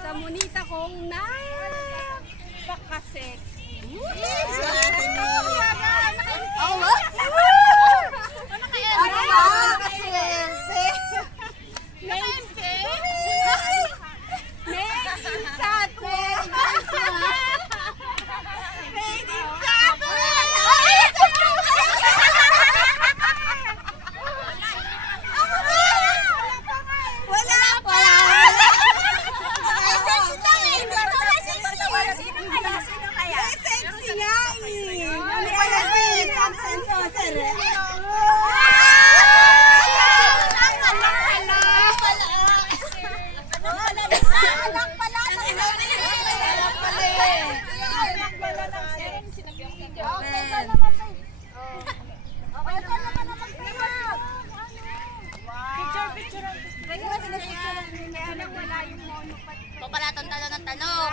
Sa monita kong napaka-sexy. Papalatong tanong ng tanong.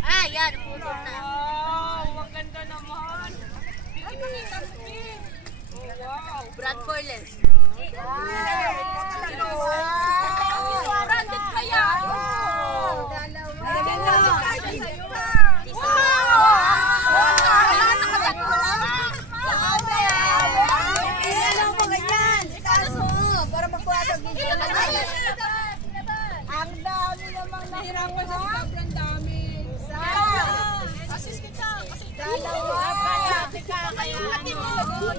Ah, yan. Puso na. Wow, maganda naman. Wow. Brad Forless. Branded kaya. Ang dami namang Nahirapan sa sobrang dami. Assist kita. dalawa. Kaya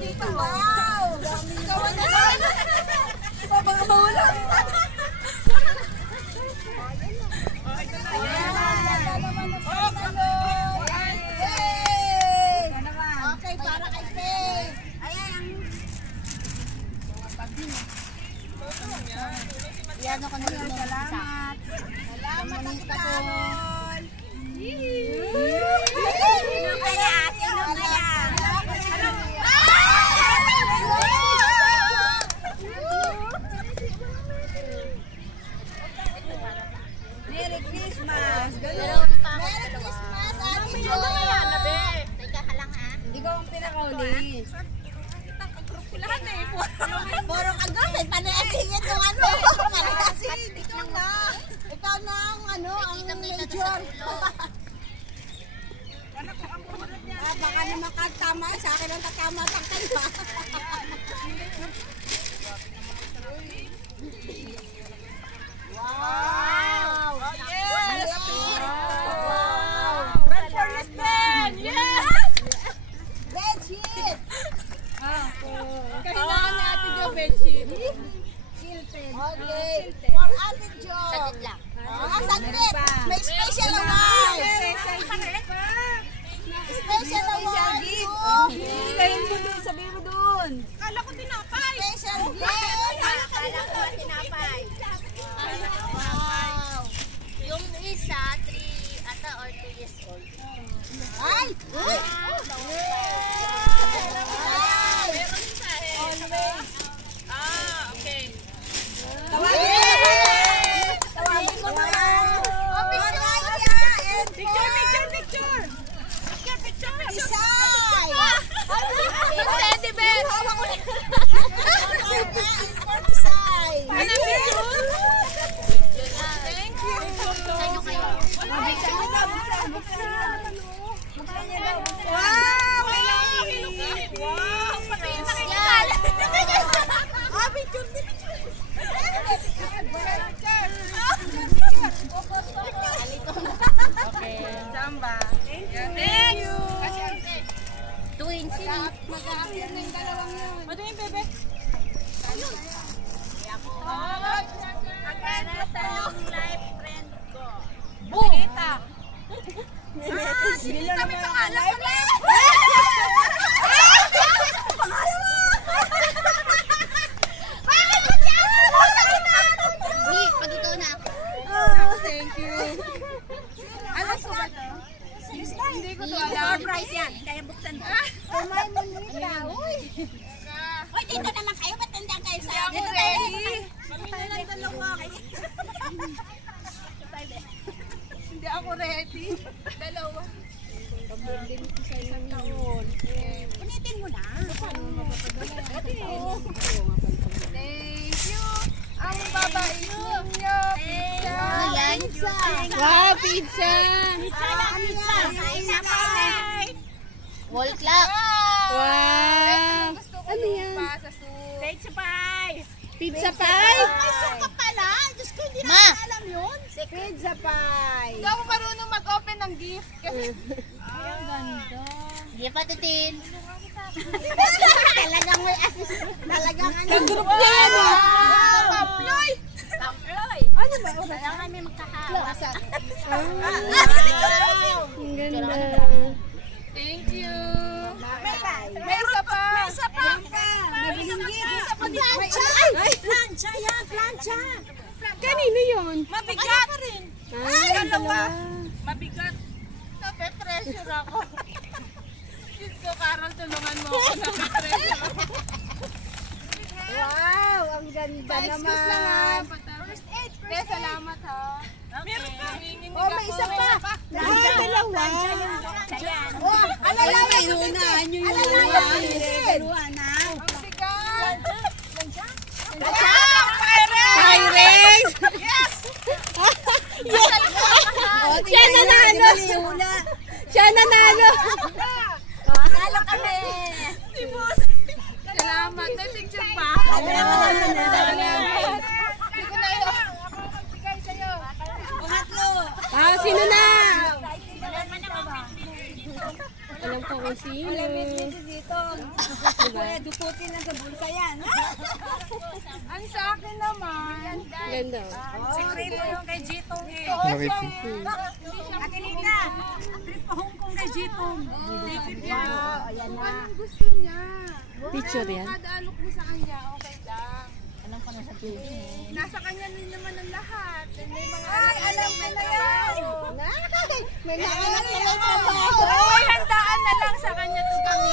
Dito. Wow! Ikaw na lang. Baka mawala. Okay, para kay Faye. Ayan. Yan ako na rin. Salamat. Salamat ang Carol. Sino kaya? Sino kaya? Merry Christmas! Merry Christmas, Ate Jo! Teka ka lang ha. Ikaw ang pinakauli. lahat eh. Puro kagawin, panayasingit ng ano. Panayasingit. Ikaw na. Ikaw na ang ano, ang major. Baka naman katama, sa akin ang tatama sa kanya. Wow! Oh, yes! Wow! Red Forless Ben! Yes! Bedsheet! Kailangan ni Ate Jo bedsheet. Okay. For Ate Jo. Saglit lang. Saglit. May special award. Special award. Hilayin mo doon, sabihin mo doon. Kala ko tinapay. Special gift. Kala ko tinapay. Wow. Yung isa, 3 ata or 2 years old. Ay! Uy! Meron isa eh. Okay. Tawagin mo naman. Picture! Isay! Yung teddy bear! Hawak ko na. Isay! Thank you! Sa inyo kayo. Wow! Wow! Pati yung nakikisal! Okay. Samba. Thank you! Twins. Mag-a-appear na yung dalawang yun. Ano yung bebe? Agana sa yung life friend ko. Bonita! Hindi kami pangalan ko na! Pagito na. Thank you. Alam ko ba ito? Hindi ko ito alam. Surprise yan. Kaya buksan mo. Kumay mo nita. Uy! Uy, dito naman kayo. Ba't nandiyan kayo sa Hindi ako ready. Kami na lang dalawa. Hindi ako ready. Dalawa. Pag-birthday mo sa isang taon. Punitin mo na. Paano mo mapapadala? Thank you. Ang babait ninyo. Pizza. Wow, pizza. Kain na kain. Wall clock. Wow. Ano yan? Pizza pie. Pizza pie? May suka pala. Diyos ko, hindi Ma. namin alam yun. Pizza pie. Hindi ako marunong mag-open ng gift. Kasi Hindi pa titin. Talagang may assist. Talagang ano. Group niya yan ah. Taploy. Ano ba? Kaya kami magkakawa. Ang ganda. Thank you. May isa pa. May isa pa. Plancha. Ay, plancha yan. Plancha. Kanino yun? Mabigat. Ay, dalawa. Mabigat. Nape-pressure ako. Diyos ko, Carol, tulungan mo ako. Nape-pressure ako. Wow, ang ganda Excuse lang ha. naman. First aid. Kaya salamat ha. Meron pa. Oh, may isa pa. Plancha dalawa. Oh, alala na inunahan nyo yung dalawa. Dalawa na. Ang bigat. Pirates! Yes! Oh, siya nanalo. Siya nanalo. Talo kami. Si Boss. Salamat. May picture pa. Salamat. Hindi ko na yun. Ako magbigay sa'yo. Ah, sino na? Alam ko kung sino. Kuya, duputin na sa bulsa yan. Ang sa akin naman. Ganda. Sekreto yung kay Jitong eh. Atilina. Trip pa Hong Kong kay Jitong. Wow, ayan na. Anong gusto niya? Picture yan. Kada alok mo sa kanya, okay lang. Alam ko na sa Nasa kanya rin naman ang lahat. And may mga alam mo na yan. May nakalak na lang trabaho. May handaan na lang sa kanya to kami.